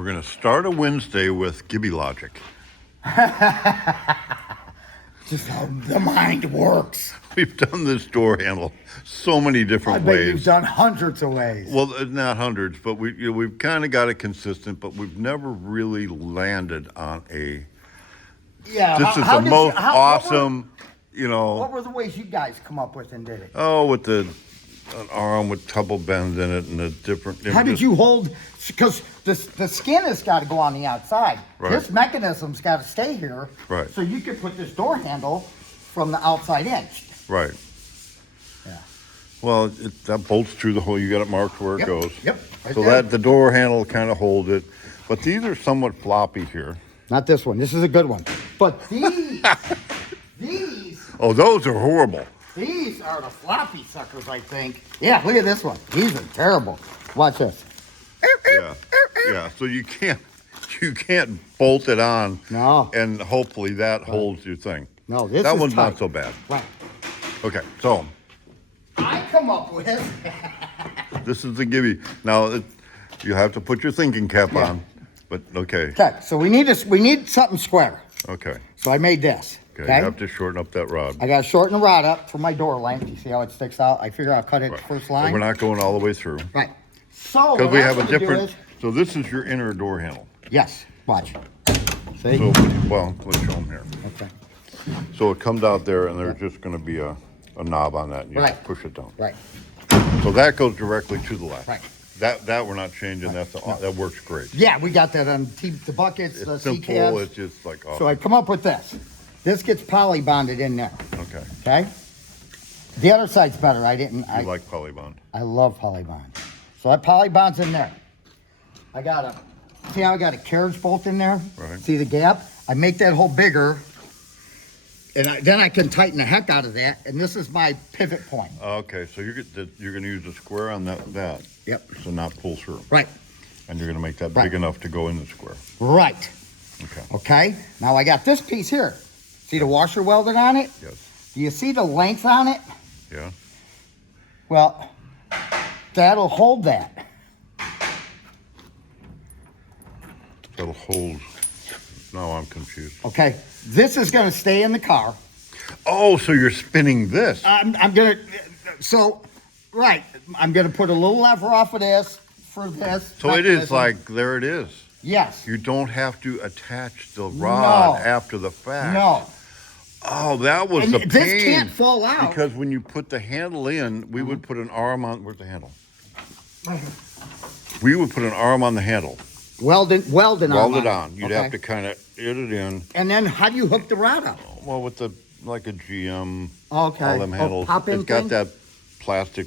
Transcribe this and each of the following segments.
We're going to start a Wednesday with Gibby logic. Just how the mind works. We've done this door handle so many different I bet ways. you've done hundreds of ways. Well, not hundreds, but we've kind of got it consistent, but we've never really landed on a. Yeah. This is the most awesome, What were the ways you guys come up with and did it? Oh, with an arm with double bends in it and a different. How did you hold? Because the skin has got to go on the outside. Right. This mechanism's got to stay here. Right. So you could put this door handle from the outside in. Right. Yeah. Well, that bolts through the hole. You got it marked where it goes. Yep. Right So there. that the door handle kind of holds it, but these are somewhat floppy here. Not this one. This is a good one. But these, these. Oh, those are horrible. These are the floppy suckers, I think. Yeah, look at this one. These are terrible. Watch this. Yeah. Yeah. So you can't bolt it on. No. And hopefully that holds your thing. No, this that is one's tight. not so bad. Right. Okay. So I come up with. this is the Gibby. Now you have to put your thinking cap on. But okay. Okay. So we need something square. Okay. So I made this. Okay. You have to shorten up that rod. I got to shorten the rod up for my door length. You see how it sticks out? I figure I'll cut it first line. And we're not going all the way through. Right. So Because what we I'm have a gonna do different. is- So this is your inner door handle. Yes. Watch. See? So well, let's show them here. Okay. So it comes out there, and there's just going to be a knob on that, and you Right. just push it down. Right. So that goes directly to the left. Right. That we're not changing. That works great. Yeah, we got that on the buckets, the It's simple. CCAs. It's just like awesome. So I come up with this. This gets poly bonded in there. Okay. Okay. The other side's better. I like polybond. I love poly bond. So that poly bond's in there. See how I got a carriage bolt in there? Right. See the gap? I make that hole bigger, and then I can tighten the heck out of that. And this is my pivot point. Okay, so you're going to use a square on that. Yep. So not pull through. Right. And you're going to make that Right. big enough to go in the square. Right. Okay. Okay. Now I got this piece here. See the washer welded on it? Yes. Do you see the length on it? Yeah. Well, that'll hold that. That'll hold. Now I'm confused. Okay. This is going to stay in the car. Oh, so you're spinning this? I'm going to, right. I'm going to put a little lever off of this for this. So it is like, there it is. Yes. You don't have to attach the rod after the fact. No. Oh, that was And the pain. this can't fall out. Because when you put the handle in, we would put an arm on. Where's the handle? We would put an arm on the handle. Welded on. You'd have to kind of hit it in. And then how do you hook the rod up? Well, with like a GM. Okay. All them handles. Pop-in It's got thing? that plastic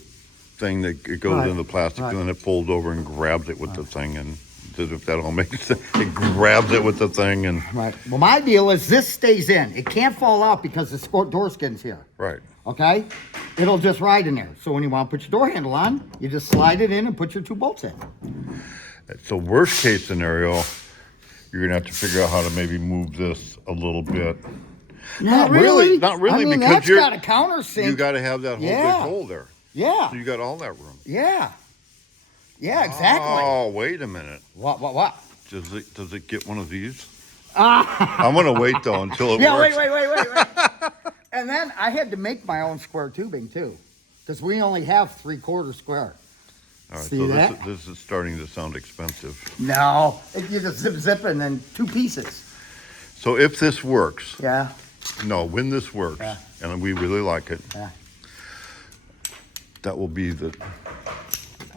thing that it goes Right. in the plastic, Right. and then it folds over and grabs it with the thing, and if that all makes sense, it grabs it with the thing, and Right. Well, my deal is this stays in. It can't fall out because the door skin's here. right. Okay? It'll just ride in there. So when you want to put your door handle on, you just slide it in and put your two bolts in. So worst case scenario, you're gonna have to figure out how to maybe move this a little bit. Not really. Not really, I mean, because that's got a countersink. You got to have that whole big Yeah. hole there. Yeah. So you got all that room. Yeah. Yeah, exactly. Oh, wait a minute. What? Does it get one of these? I'm gonna wait though until it Yeah, works. wait. And then I had to make my own square tubing too, because we only have 3/4 square. All right, See so that? this is starting to sound expensive. No, you just zip and then 2 pieces. So if this works, Yeah. when this works, Yeah. and we really like it, Yeah. that will be the.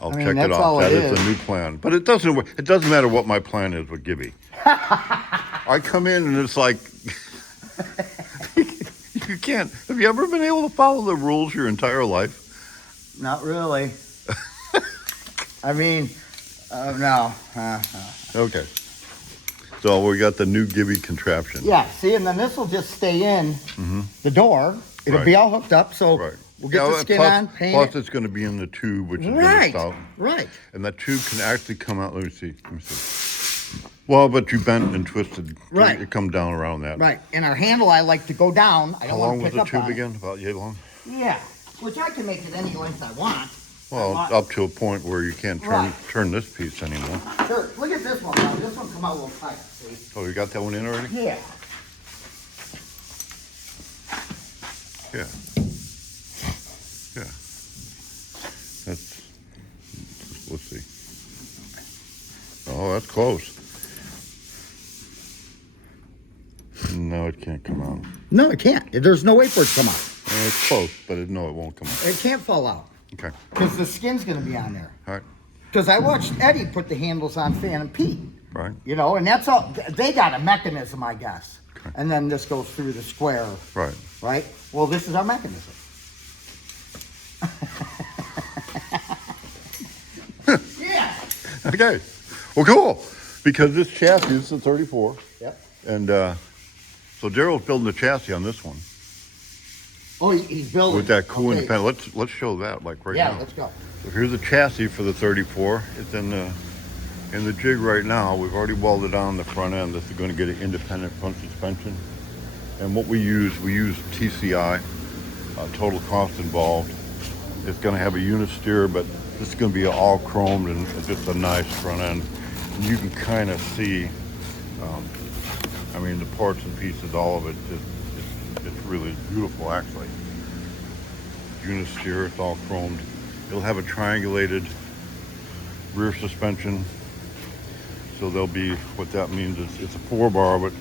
I'll I mean, check it that's off. all That it is is. a new plan, but it doesn't work. It doesn't matter what my plan is with Gibby. I come in and it's like you can't. Have you ever been able to follow the rules your entire life? Not really. I mean, no. Okay. So we got the new Gibby contraption. Yeah, see, and then this will just stay in the door. It'll be Right. all hooked up, so Right. we'll get the skin plus, on, paint plus it. it's going to be in the tube, which is going to Right, stop. right. And that tube can actually come out. Let me see. Well, but you bent and twisted. Right. It come down around that. Right, and our handle I like to go down. I How don't long want to was pick the up tube on it. again? About yay long? Yeah, which I can make it any length I want. Well, up to a point where you can't Right. turn this piece anymore. Sure, look at this one now. This one come out a little tight, see? Oh, you got that one in already? Yeah. Yeah. Yeah. That's, let's see. Oh, that's close. No, it can't come out. No, it can't. There's no way for it to come out. Well, it's close, but no, it won't come out. It can't fall out Okay. because the skin's going to be on there. All right. Because I watched Eddie put the handles on Fan and Pete, Right. you know, and that's all. They got a mechanism, I guess. Okay. And then this goes through the square, Right. right? Well, this is our mechanism. Yeah. Okay. Well, cool. Because this chassis is a 34. Yep. And so Daryl's building the chassis on this one Oh, he's building. with that cool Okay. independent. Let's show that like right Yeah, now. let's go. So here's the chassis for the 34. It's in the jig right now. We've already welded on the front end. This is going to get an independent front suspension. And what we use TCI, total cost involved. It's going to have a unisteer, but this is going to be all chromed and just a nice front end. And you can kind of see, I mean, the parts and pieces, all of it, it's really beautiful actually. Unisteer, it's all chromed. It'll have a triangulated rear suspension. So there'll be, what that means is it's a 4-bar, but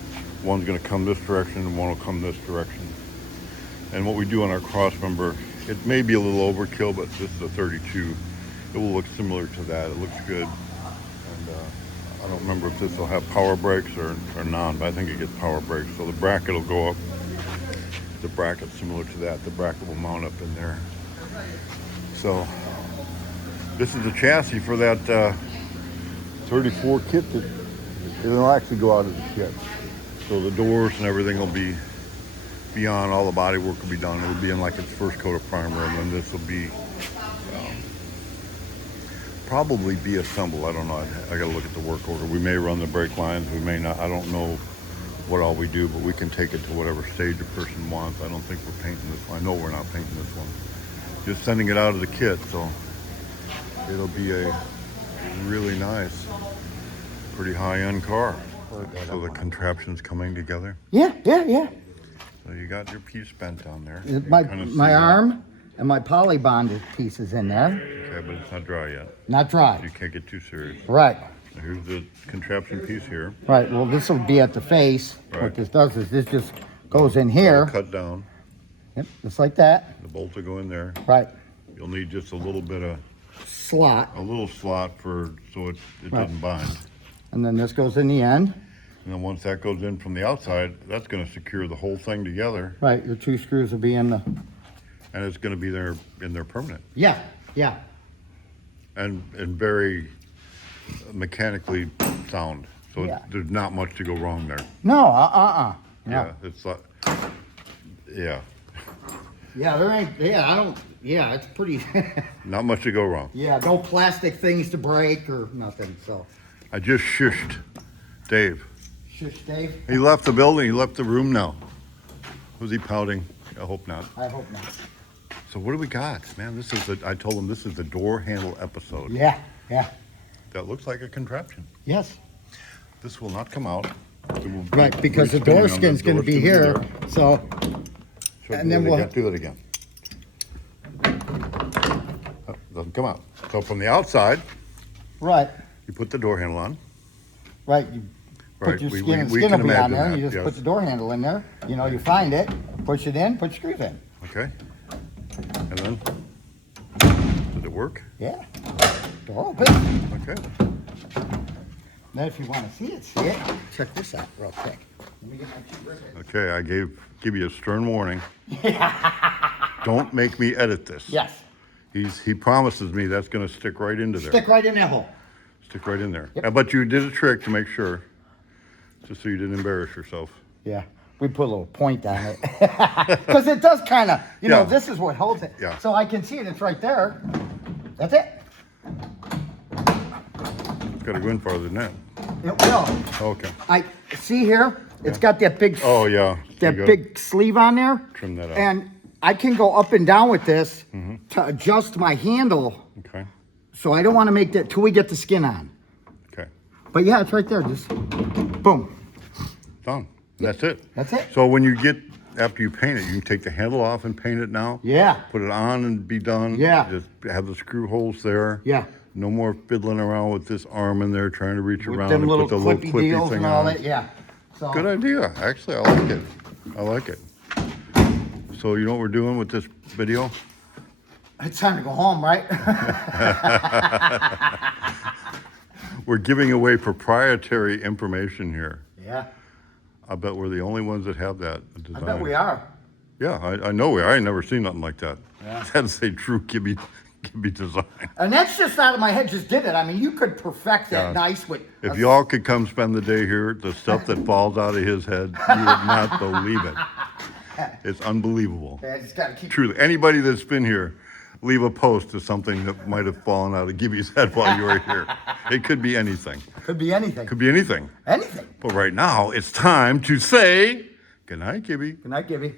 one's going to come this direction and one will come this direction. And what we do on our cross member, it may be a little overkill, but this is a 32. It will look similar to that. It looks good. And I don't remember if this will have power brakes or not, but I think it gets power brakes. So the bracket will go up. The bracket similar to that. The bracket will mount up in there. So this is the chassis for that 34 kit. That it'll actually go out of the kit. So the doors and everything will be beyond, all the body work will be done. It'll be in like its first coat of primer, and then this will be probably be assembled. I don't know. I got to look at the work order. We may run the brake lines. We may not. I don't know what all we do, but we can take it to whatever stage a person wants. I don't think we're painting this one. I know we're not painting this one. Just sending it out of the kit, so it'll be a really nice, pretty high-end car. So the contraption's coming together. Yeah. So you got your piece bent down there. My You kinda see my that. arm and my poly bonded pieces in there. Okay, but it's not dry yet. Not dry. You can't get too serious. Right. So here's the contraption piece here. Right. Well, this will be at the face. Right. What this does is this just goes in here. Cut down. Yep, just like that. The bolts will go in there. Right. You'll need just a little bit of, Slot. a little slot so it Right. doesn't bind. And then this goes in the end. And then once that goes in from the outside, that's going to secure the whole thing together, Right. Your 2 screws will be in the. and it's going to be there in there permanent Yeah. and very mechanically sound. So Yeah. there's not much to go wrong there. No. No. Yeah, it's like, yeah, Yeah. There ain't. Yeah. I don't. Yeah. It's pretty. not much to go wrong. Yeah. No plastic things to break or nothing. So. I just shushed Dave. Shush, Dave. He left the building. He left the room now. Was he pouting? I hope not. I hope not. So what do we got, man? I told him this is the door handle episode. Yeah. That looks like a contraption. Yes. This will not come out. It will be Right. Because the re-spinning door on the skin's going to door be skin here. there. So. So And then we'll- do that again. Oh, doesn't come out. So from the outside, Right. you put the door handle on. Right. You Right. put your We skin can will be on imagine there. And that, you just yes. put the door handle in there. You know, you find it, push it in, put screws in. Okay. And then, did it work? Yeah. Door open. Okay. Then if you want to see it, check this out real quick. Let me get my 2 briquettes. Okay, I give you a stern warning. Don't make me edit this. Yes. He promises me that's going to stick right into there. Stick right in that hole. Stick right in there. Yep. But you did a trick to make sure, just so you didn't embarrass yourself. Yeah. We put a little point on it. Because it does kind of, you know, Yeah. this is what holds it. Yeah. So I can see it. It's right there. That's it. It's got to go in farther than that. It will. Okay. I see here. It's got that big, Oh yeah. that You go. big sleeve on there. Trim that out. And I can go up and down with this to adjust my handle So I don't want to make that till we get the skin on. Okay, But yeah, it's right there. Just boom. done. That's it. That's it. So when you get, after you paint it, you can take the handle off and paint it now? Yeah. Put it on and be done? Yeah. Just have the screw holes there? Yeah. No more fiddling around with this arm in there, trying to reach With around them and little put the little clippy clippy deals thing and all on. that. Yeah. So Good idea. Actually, I like it. I like it. So you know what we're doing with this video? it's time to go home, right? We're giving away proprietary information here. yeah. I bet we're the only ones that have that design. I bet we are. Yeah, I know we are. I ain't never seen nothing like that. Yeah. That's a true Gibby design. And that's just out of my head. Just did it. I mean, you could perfect that Yeah. nice with. If y'all could come spend the day here, the stuff that falls out of his head, you would not believe it. It's unbelievable. I just gotta keep. Truly, anybody that's been here, leave a post to something that might have fallen out of Gibby's head while you were here. It could be anything. Could be anything. Could be anything. Anything. But right now, it's time to say, good night, Gibby. Good night, Gibby.